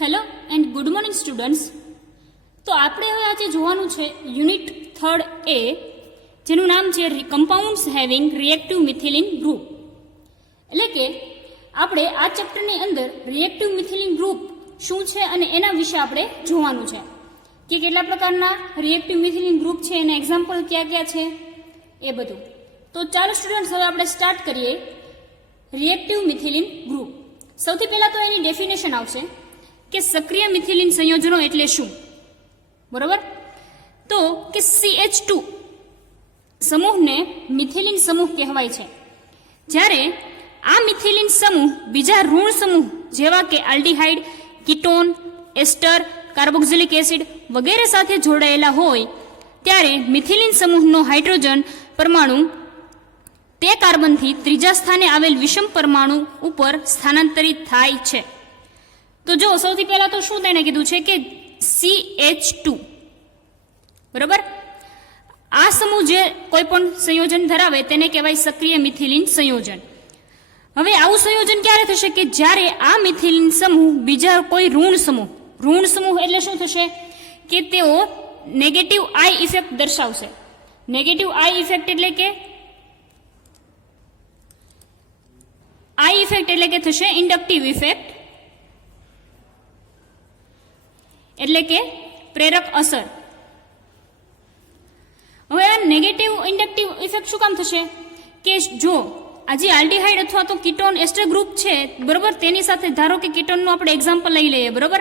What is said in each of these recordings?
Hello and good morning students. તો આપણે હવે આજે જોવાનું છે યુનિટ 3 એ, જેનું નામ છે compounds having reactive methylene group. એટલે કે આપણે આ ચેપ્ટરની અંદર રિએક્ટિવ મિથિલિન ગ્રુપ શું છે અને એના વિશે આપણે જોવાનું છે કે કેટલા પ્રકારના રિએક્ટિવ મિથિલિન ગ્રુપ છે, એના એક્ઝામ્પલ કયા કયા છે એ બધું. તો ચાલો સ્ટુડન્ટ્સ, હવે આપણે સ્ટાર્ટ કરીએ રિએક્ટિવ મિથિલિન ગ્રુપ. સૌથી પહેલા તો એની ડેફિનેશન આવશે કે સક્રિય મિથિલિન સંયોજનો એટલે શું. બરોબર? તો કે CH2 સમૂહને મિથિલિન સમૂહ કહેવાય છે. જ્યારે આ મિથિલિન સમૂહ બીજા ઋણ સમૂહ જેવા કે આલ્ડીહાઇડ, કીટોન, એસ્ટર, કાર્બોક્સિલિક એસિડ વગેરે સાથે જોડાયેલા હોય ત્યારે મિથિલિન સમૂહનો હાઇડ્રોજન પરમાણુ તે કાર્બનથી ત્રીજા સ્થાને આવેલ વિષમ પરમાણુ ઉપર સ્થાનાંતરિત થાય છે. તો જો સૌથી પહેલા તો શું તેને કીધું છે કે CH2. બરોબર? આ સમૂહ જે કોઈ પણ સંયોજન ધરાવે તેને કહેવાય સક્રિય મિથિલિન સંયોજન. હવે આવું સંયોજન ક્યારે થશે કે જ્યારે આ મિથિલિન સમૂહ બીજા કોઈ ઋણ સમૂહ એટલે શું થશે કે તેઓ નેગેટિવ આઈ ઇફેક્ટ દર્શાવશે. નેગેટિવ આઈ ઇફેક્ટ એટલે કે થશે ઇન્ડક્ટિવ ઇફેક્ટ, એટલે કે પ્રેરક અસર. હવે આ નેગેટિવ ઇન્ડક્ટિવ ઇફેક્ટ શું કામ થશે કે જો આજે આલ્ડીહાઇડ અથવા તો કીટોન એસ્ટર ગ્રુપ છે, બરોબર, તેની સાથે ધારો કે કીટોનનું આપણે એક્ઝામ્પલ લઈ લઈએ. બરોબર?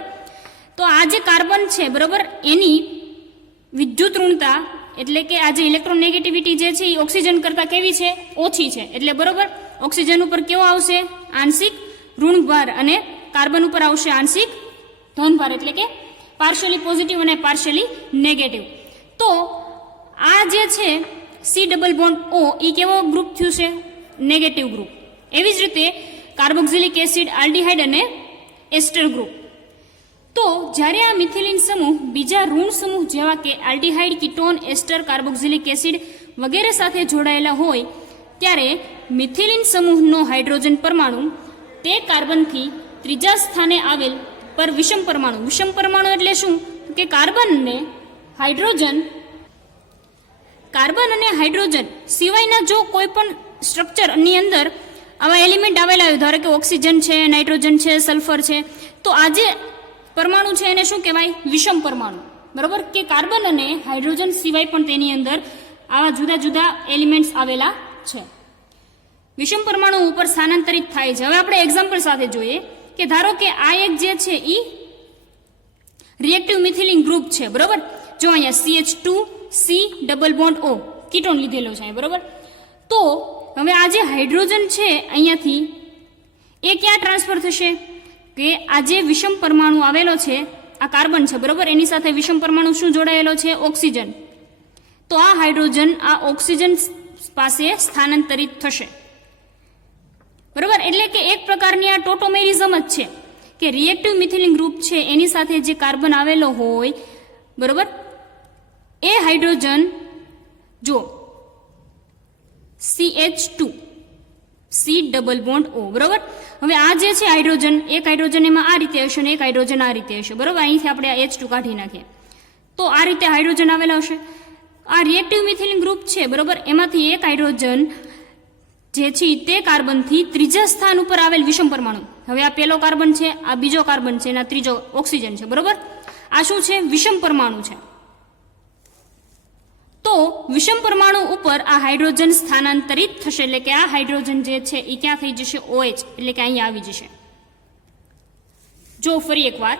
તો આ જે કાર્બન છે, બરોબર, એની વિદ્યુત ઋણતા એટલે કે આજે ઇલેક્ટ્રોનેગેટિવિટી જે છે એ ઓક્સિજન કરતાં કેવી છે? ઓછી છે. એટલે બરોબર, ઓક્સિજન ઉપર કેવો આવશે? આંશિક ઋણભાર, અને કાર્બન ઉપર આવશે આંશિક ધનભાર, એટલે કે પાર્શિયલી પોઝિટિવ અને પાર્શિયલી નેગેટિવ. તો આ જે છે C+O એ કેવો ગ્રુપ થયું છે? Negative group. એવી જ રીતે કાર્બોક્સિલિક એસિડ, આલ્ડીહાઇડ અને એસ્ટર ગ્રુપ. તો જ્યારે આ મિથિલિન સમૂહ બીજા ઋણ સમૂહ જેવા કે આલ્ડીહાઇડ, કીટોન, એસ્ટર, કાર્બોક્સિલિક એસિડ વગેરે સાથે જોડાયેલા હોય ત્યારે મિથિલિન સમૂહનો હાઇડ્રોજન પરમાણુ તે કાર્બનથી ત્રીજા સ્થાને આવેલ પર વિષમ પરમાણુ એટલે શું કે કાર્બન અને હાઇડ્રોજન સિવાયના જો કોઈ પણ સ્ટ્રક્ચરની અંદર આવા એલિમેન્ટ આવેલા હોય, ધારો કે ઓક્સિજન છે, નાઇટ્રોજન છે, સલ્ફર છે, તો આ જે પરમાણુ છે એને શું કહેવાય? વિષમ પરમાણુ. બરોબર? કે કાર્બન અને હાઇડ્રોજન સિવાય પણ તેની અંદર આવા જુદા જુદા એલિમેન્ટ્સ આવેલા છે. વિષમ પરમાણુ ઉપર સ્થાનાંતરિત થાય છે. હવે આપણે એક્ઝામ્પલ સાથે જોઈએ કે ધારો કે આ એક જે છે એ રિએક્ટિવ મિથિલિન ગ્રુપ છે. બરોબર? જો અહીંયા CH2 C+O કીટોન લીધેલો છે. બરોબર? તો હવે આ જે હાઇડ્રોજન છે અહીંયાથી એ ક્યાં ટ્રાન્સફર થશે કે આ જે વિષમ પરમાણુ આવેલો છે, આ કાર્બન છે, બરોબર, એની સાથે વિષમ પરમાણુ શું જોડાયેલો છે? ઓક્સિજન. તો આ હાઇડ્રોજન આ ઓક્સિજન પાસે સ્થાનાંતરિત થશે. બરોબર? એટલે કે એક પ્રકારની આ ટોટોમેરિઝમ જ છે કે રિએક્ટિવ મિથિલિન ગ્રુપ છે એની સાથે જે કાર્બન આવેલો હોય, બરોબર, એ હાઇડ્રોજન જો CH2 C+O. બરોબર? હવે આ જે છે હાઇડ્રોજન, એક હાઇડ્રોજન એમાં આ રીતે હશે અને એક હાઇડ્રોજન આ રીતે હશે. બરોબર? અહીંથી આપણે આ H2 કાઢી નાખીએ તો આ રીતે હાઇડ્રોજન આવેલા હશે. આ રિએક્ટિવ મિથિલિન ગ્રુપ છે, બરોબર, એમાંથી એક હાઇડ્રોજન જે છે તે કાર્બનથી ત્રીજા સ્થાન ઉપર આવેલ વિષમ પરમાણુ. હવે આ પહેલો કાર્બન છે, આ બીજો કાર્બન છે, અને આ ત્રીજો ઓક્સિજન છે. બરોબર? આ શું છે? વિષમ પરમાણુ છે. તો વિષમ પરમાણુ ઉપર આ હાઇડ્રોજન સ્થાનાંતરિત થશે, એટલે કે આ હાઇડ્રોજન જે છે એ ક્યાં થઈ જશે? OH, એટલે કે અહીંયા આવી જશે. જો ફરી એક વાર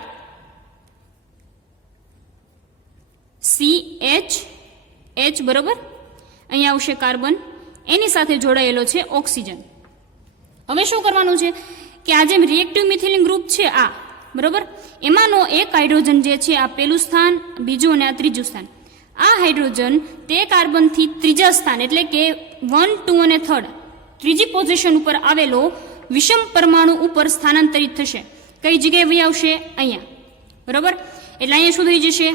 CH, બરોબર, અહીંયા આવશે કાર્બન, એની સાથે જોડાયેલો છે ઓક્સિજન. હવે શું કરવાનું છે કે આ જે રિએક્ટિવ મિથિલિન ગ્રુપ છે આ, બરોબર, એમાંનો એક હાઇડ્રોજન જે છે આ પહેલું સ્થાન, બીજું અને આ ત્રીજું સ્થાન, આ હાઇડ્રોજન તે કાર્બનથી ત્રીજા સ્થાન એટલે કે 1, 2 અને 3 ત્રીજી પોઝિશન ઉપર આવેલો વિષમ પરમાણુ ઉપર સ્થાનાંતરિત થશે. કઈ જગ્યાએ વહી આવશે? અહીંયા. બરોબર? એટલે અહીંયા શું થઈ જશે?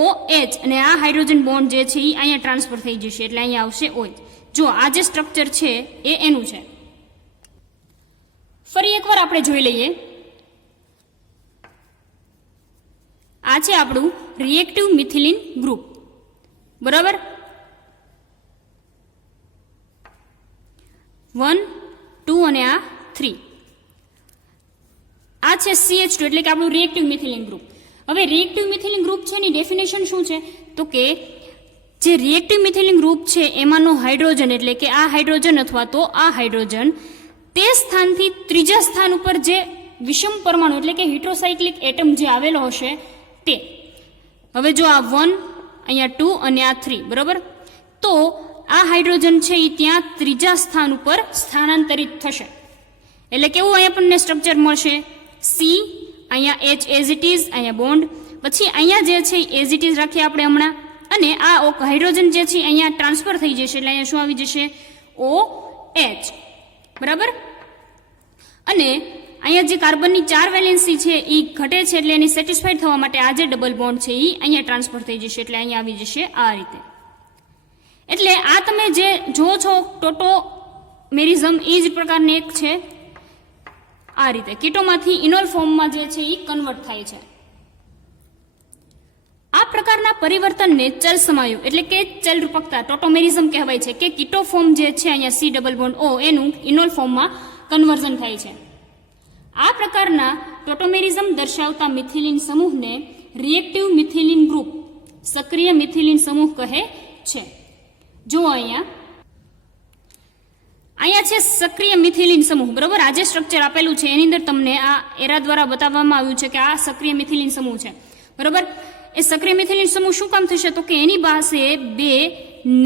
OH, અને આ હાઇડ્રોજન બોન્ડ જે છે એ અહીંયા ટ્રાન્સફર થઈ જશે, એટલે અહીંયા આવશે OH. જો આ જે સ્ટ્રક્ચર છે એ એનું છે. ફરી એકવાર આપણે જોઈ લઈએ આ છે આપણું રિએક્ટિવ મિથિલિન ગ્રુપ, બરાબર. 1, 2 અને આ 3. આ છે CH2 એટલે કે આપણું રિએક્ટિવ મિથિલિન ગ્રુપ. હવે રિએક્ટિવ મિથિલિન ગ્રુપ છે એની ડેફિનેશન શું છે? તો કે જે રિએક્ટિવ મિથિલિન ગ્રુપ છે એમાંનો હાઇડ્રોજન એટલે કે આ હાઇડ્રોજન અથવા તો આ હાઇડ્રોજન તે સ્થાનથી ત્રીજા સ્થાન ઉપર જે વિષમ પરમાણુ એટલે કે હેટ્રોસાયક્લિક એટમ જે આવેલો હશે તે. હવે જો આ 1, અહીંયા 2 અને આ 3, બરાબર. તો આ હાઇડ્રોજન છે એ ત્યાં ત્રીજા સ્થાન ઉપર સ્થાનાંતરિત થશે. એટલે કેવું અહીંયા આપણને સ્ટ્રક્ચર મળશે? C, અહીંયા H એઝ ઇટ ઇઝ, અહીંયા બોન્ડ, પછી અહીંયા જે છે એઝ ઇટ ઇઝ રાખીએ આપણે હમણાં, અને આ હાઇડ્રોજન જે છે અહીંયા ટ્રાન્સફર થઈ જશે એટલે અહીંયા શું આવી જશે? OH, બરાબર. અને અહીંયા જે કાર્બનની 4 વેલેન્સી છે એ ઘટે છે એટલે એની સેટિસ્ફાઈડ થવા માટે આ જે ડબલ બોન્ડ છે એ અહીંયા ટ્રાન્સફર થઈ જશે એટલે અહીંયા આવી જશે આ રીતે. એટલે આ તમે જે જો છો ટોટોમેરિઝમ એ જ પ્રકારની એક છે. આ રીતે કીટોમાંથી ઇનોલ ફોર્મમાં જે છે એ કન્વર્ટ થાય છે. આ પ્રકારના પરિવર્તનને ચલ સમાયુ એટલે કે ચલ રૂપકતા ટોટોમેરિઝમ કહેવાય છે, કે કીટો ફોર્મ જે છે અહીંયા C ડબલ બોન્ડ O એનું ઇનોલ ફોર્મમાં કન્વર્ઝન થાય છે. આ પ્રકારના ટોટોમેરિઝમ દર્શાવતા મિથિલિન સમૂહને રિએક્ટિવ મિથિલિન ગ્રુપ, સક્રિય મિથિલિન સમૂહ કહે છે. જો અહીંયા છે સક્રિય મિથિલિન સમૂહ, બરાબર. આ જે સ્ટ્રક્ચર આપેલું છે એની અંદર તમને આ એરા દ્વારા બતાવવામાં આવ્યું છે કે આ સક્રિય મિથિલિન સમૂહ છે, બરાબર. એ સક્રિય મિથિલિન સમૂહ શું કામ થશે? તો કે એની પાસે 2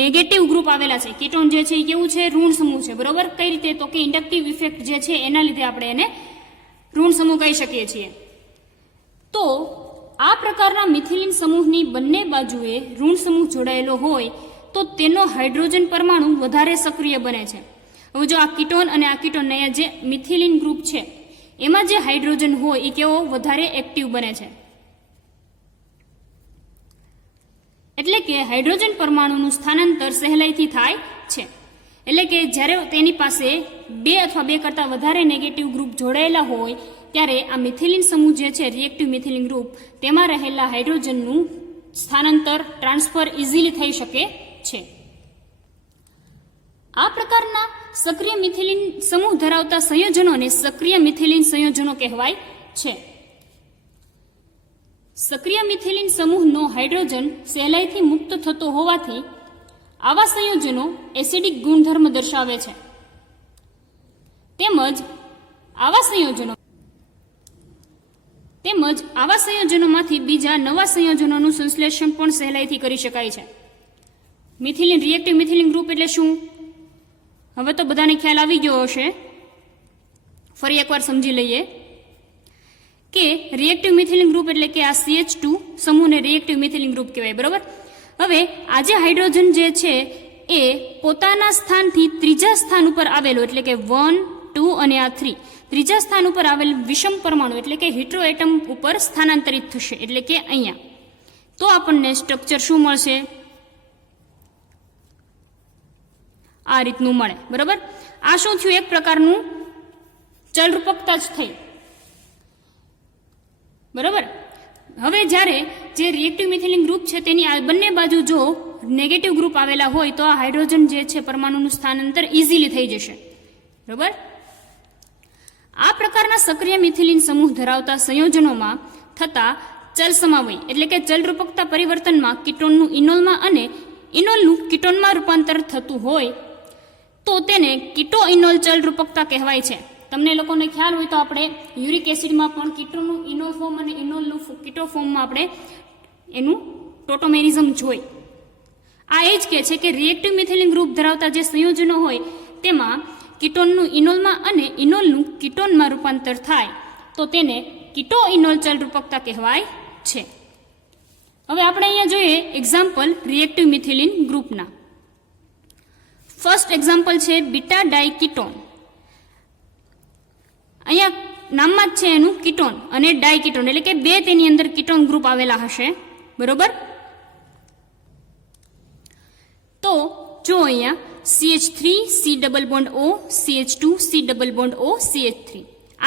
નેગેટિવ ગ્રુપ આવેલા છે. કીટોન જે છે એ કેવું છે? ઋણ સમૂહ છે, બરાબર. કઈ રીતે? તો કે ઇન્ડક્ટિવ ઇફેક્ટ જે છે એના લીધે આપણે એને ઋણ સમૂહ કહી શકીએ છીએ. તો આ પ્રકારના મિથિલિન સમૂહની બંને બાજુએ ઋણ સમૂહ જોડાયેલો હોય તો તેનો હાઇડ્રોજન પરમાણુ વધારે સક્રિય બને છે. હવે જો આ કીટોન અને આ કીટોન અહીંયા જે મિથિલિન ગ્રુપ છે એમાં જે હાઇડ્રોજન હોય એ કેવો? વધારે એક્ટિવ બને છે. એટલે કે હાઇડ્રોજન પરમાણુનું સ્થાનાંતર સહેલાઈથી થાય છે. એટલે કે જ્યારે તેની પાસે 2 અથવા 2 કરતાં વધારે નેગેટિવ ગ્રુપ જોડાયેલા હોય ત્યારે આ મિથિલિન સમૂહ જે છે રિએક્ટિવ મિથિલિન ગ્રુપ તેમાં રહેલા હાઇડ્રોજનનું સ્થાનાંતર ટ્રાન્સફર ઇઝીલી થઈ શકે છે. આ પ્રકારના સક્રિય મિથિલિન સમૂહ ધરાવતા સંયોજનોને સક્રિય મિથિલિન સંયોજનો કહેવાય છે. સક્રિય મિથિલિન સમૂહનો હાઇડ્રોજન સહેલાઈથી મુક્ત થતો હોવાથી આવા સંયોજનો એસિડિક ગુણધર્મ દર્શાવે છે. તેમજ આવા સંયોજનોમાંથી બીજા નવા સંયોજનોનું સંશ્લેષણ પણ સહેલાઈથી કરી શકાય છે. મિથિલિન રિએક્ટિવ મિથિલિન ગ્રુપ એટલે શું? હવે તો બધાને ખ્યાલ આવી ગયો હશે. ફરી એકવાર સમજી લઈએ કે રિએક્ટિવ મિથિલિન ગ્રુપ એટલે કે આ CH2 સમૂહને રિએક્ટિવ મિથિલિન ગ્રુપ કહેવાય, બરાબર. હવે આજે હાઇડ્રોજન જે છે એ પોતાના સ્થાનથી ત્રીજા સ્થાન ઉપર આવેલો એટલે કે 1, 2 અને આ 3 ત્રીજા સ્થાન ઉપર આવેલ વિષમ પરમાણુ એટલે કે હેટ્રો એટમ ઉપર સ્થાનાંતરિત થશે એટલે કે અહીંયા. તો આપણને સ્ટ્રક્ચર શું મળશે? આ રીતનું મળે, બરાબર. આ શું થયું? એક પ્રકારનું ચલરૂપકતા જ થઈ, બરાબર. હવે જ્યારે જે રિએક્ટિવ મિથિલિન ગ્રુપ છે તેની આ બંને બાજુ જો નેગેટિવ ગ્રુપ આવેલા હોય તો આ હાઇડ્રોજન જે છે પરમાણુનું સ્થાનાંતર ઇઝીલી થઈ જશે, બરાબર. આ પ્રકારના સક્રિય મિથિલિન સમૂહ ધરાવતા સંયોજનોમાં થતા ચલ સમાવય એટલે કે ચલરૂપકતા પરિવર્તનમાં કીટોનનું ઇનોલમાં અને ઇનોલનું કીટોનમાં રૂપાંતર થતું હોય તો તેને કીટો ઇનોલ ચલરૂપકતા કહેવાય છે. તમને લોકોને ખ્યાલ હોય તો આપણે યુરિક એસિડમાં પણ કીટોનું ઇનોલ ફોર્મ અને ઇનોલનું કીટો ફોર્મમાં આપણે એનું ટોટોમેરિઝમ જોઈ. આ એ જ કહે છે કે રિએક્ટિવ મિથિલિન ગ્રુપ ધરાવતા જે સંયોજનો હોય તેમાં કીટોનનું ઇનોલમાં અને ઇનોલનું કીટોનમાં રૂપાંતર થાય તો તેને કીટો ઇનોલ ચલરૂપકતા કહેવાય છે. હવે આપણે અહીંયા જોઈએ એક્ઝામ્પલ રિએક્ટિવ મિથિલિન ગ્રુપના. ફર્સ્ટ એક્ઝામ્પલ છે બીટા ડાયકીટોન. અહીંયા નામમાં જ છે એનું કીટોન અને ડાયકીટોન એટલે કે 2 તેની અંદર કીટોન ગ્રુપ આવેલા હશે, બરોબર. તો જો અહીંયા CH3 C double bond O CH2 C double bond O CH3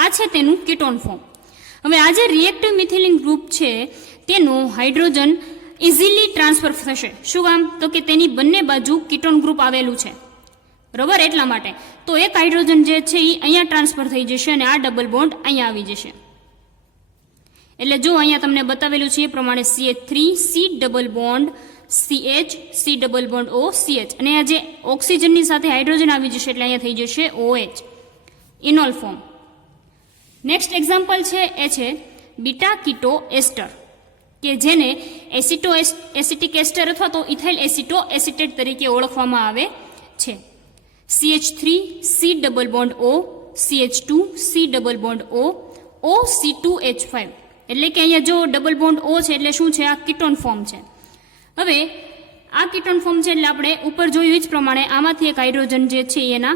આ છે તેનું કીટોન ફોર્મ. હવે આ જે રિએક્ટિવ મિથિલિન ગ્રુપ છે તેનો હાઇડ્રોજન ઇઝીલી ટ્રાન્સફર થશે. શું કામ? તો કે તેની બંને બાજુ કીટોન ગ્રુપ આવેલું છે, બરોબર, એટલા માટે. તો એક હાઇડ્રોજન જે છે એ અહીંયા ટ્રાન્સફર થઈ જશે અને આ ડબલ બોન્ડ અહીંયા આવી જશે. એટલે જો અહીંયા તમને બતાવેલું છે એ પ્રમાણે CH3 C double bond CH C double bond O CH, અને આ જે ઓક્સિજનની સાથે હાઇડ્રોજન આવી જશે એટલે અહીંયા થઈ જશે OH, ઇનોલ ફોર્મ. નેક્સ્ટ એક્ઝામ્પલ છે એ છે બીટા કીટો એસ્ટર, કે જેને એસિટિક એસ્ટર અથવા તો ઇથાઇલ એસિટો એસિટેટ તરીકે ઓળખવામાં આવે છે. CH3 C double bond O CH2 C double bond O OC2H5, એટલે કે અહીંયા જો ડબલ બોન્ડ O છે એટલે શું છે? આ કીટોન ફોર્મ છે. હવે આ કીટોન ફોર્મ છે એટલે આપણે ઉપર જોયું જ પ્રમાણે આમાંથી એક હાઇડ્રોજન જે છે એના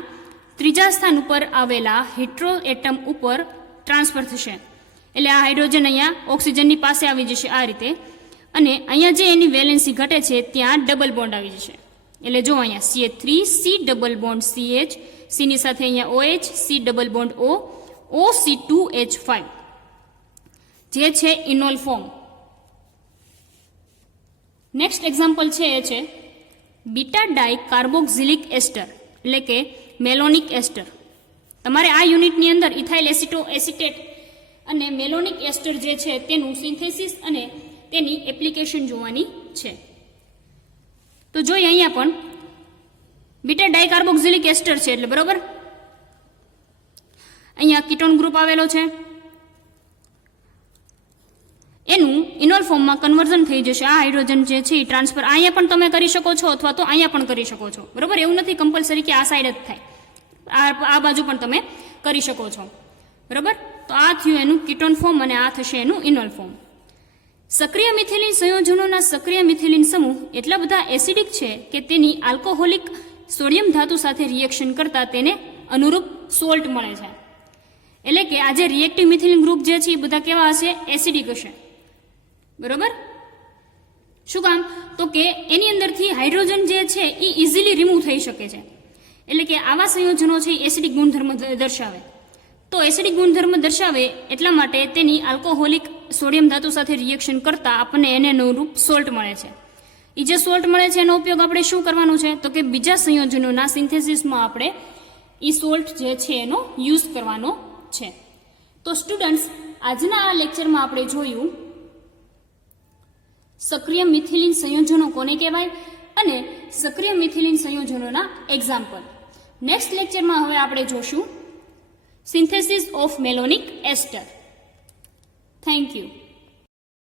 ત્રીજા સ્થાન ઉપર આવેલા હેટ્રો એટમ ઉપર ટ્રાન્સફર થશે. એટલે આ હાઇડ્રોજન અહીંયા ઓક્સિજનની પાસે આવી જશે આ રીતે, અને અહીંયા જે એની વેલેન્સી ઘટે છે ત્યાં ડબલ બોન્ડ આવી જશે. એટલે જો અહીંયા CH3 C double bond CH, C ની સાથે અહીંયા OH C double bond O OC2H5, જે છે ઇનોલ ફોર્મ. નેક્સ્ટ એક્ઝામ્પલ છે એ છે બીટા ડાઈ કાર્બોક્સિલિક એસ્ટર, એટલે કે મેલોનિક એસ્ટર. તમારે આ યુનિટની અંદર ઇથાઇલ એસિટો એસિટેટ અને મેલોનિક એસ્ટર જે છે તેનું સિન્થેસિસ અને તેની એપ્લિકેશન જોવાની છે. તો જોઈએ અહીંયા પણ બીટા ડાઈ કાર્બોક્સિલિક એસ્ટર છે એટલે બરોબર અહીંયા કીટોન ગ્રુપ આવેલો છે, એનું ઇનોલ ફોર્મમાં કન્વર્ઝન થઈ જશે. આ હાઇડ્રોજન જે છે એ ટ્રાન્સફર અહીંયા પણ તમે કરી શકો છો અથવા તો અહીંયા પણ કરી શકો છો, બરોબર. એવું નથી કમ્પલસરી કે આ સાઈડ જ થાય, આ બાજુ પણ તમે કરી શકો છો, બરોબર. તો આ થયું એનું કીટોન ફોર્મ અને આ થશે એનું ઇનોલ ફોર્મ. સક્રિય મિથિલિન સંયોજનોના સક્રિય મિથિલિન સમૂહ એટલા બધા એસિડિક છે કે તેની આલ્કોહોલિક સોડિયમ ધાતુ સાથે રિએક્શન કરતા તેને અનુરૂપ સોલ્ટ મળે છે. એટલે કે આ જે રિએક્ટિવ મિથિલિન ગ્રુપ જે છે એ બધા કેવા હશે? એસિડિક હશે, બરોબર. શું કામ? તો કે એની અંદરથી હાઇડ્રોજન જે છે એ ઇઝીલી રિમૂવ થઈ શકે છે. એટલે કે આવા સંયોજનો છે એ એસિડિક ગુણધર્મ દર્શાવે. તો એસિડિક ગુણધર્મ દર્શાવે એટલા માટે તેની આલ્કોહોલિક સોડિયમ ધાતુ સાથે રિએક્શન કરતા આપણને એને અનુરૂપ સોલ્ટ મળે છે. એ જે સોલ્ટ મળે છે એનો ઉપયોગ આપણે શું કરવાનું છે? તો કે બીજા સંયોજનોના સિન્થેસિસમાં આપણે એ સોલ્ટ જે છે એનો યુઝ કરવાનો છે. તો સ્ટુડન્ટ્સ, આજના આ લેક્ચરમાં આપણે જોયું સક્રિય મિથિલિન સંયોજનો કોને કહેવાય અને સક્રિય મિથિલિન સંયોજનોના એક્ઝામ્પલ. નેક્સ્ટ લેક્ચરમાં હવે આપણે જોશું synthesis of malonic ester. Thank you.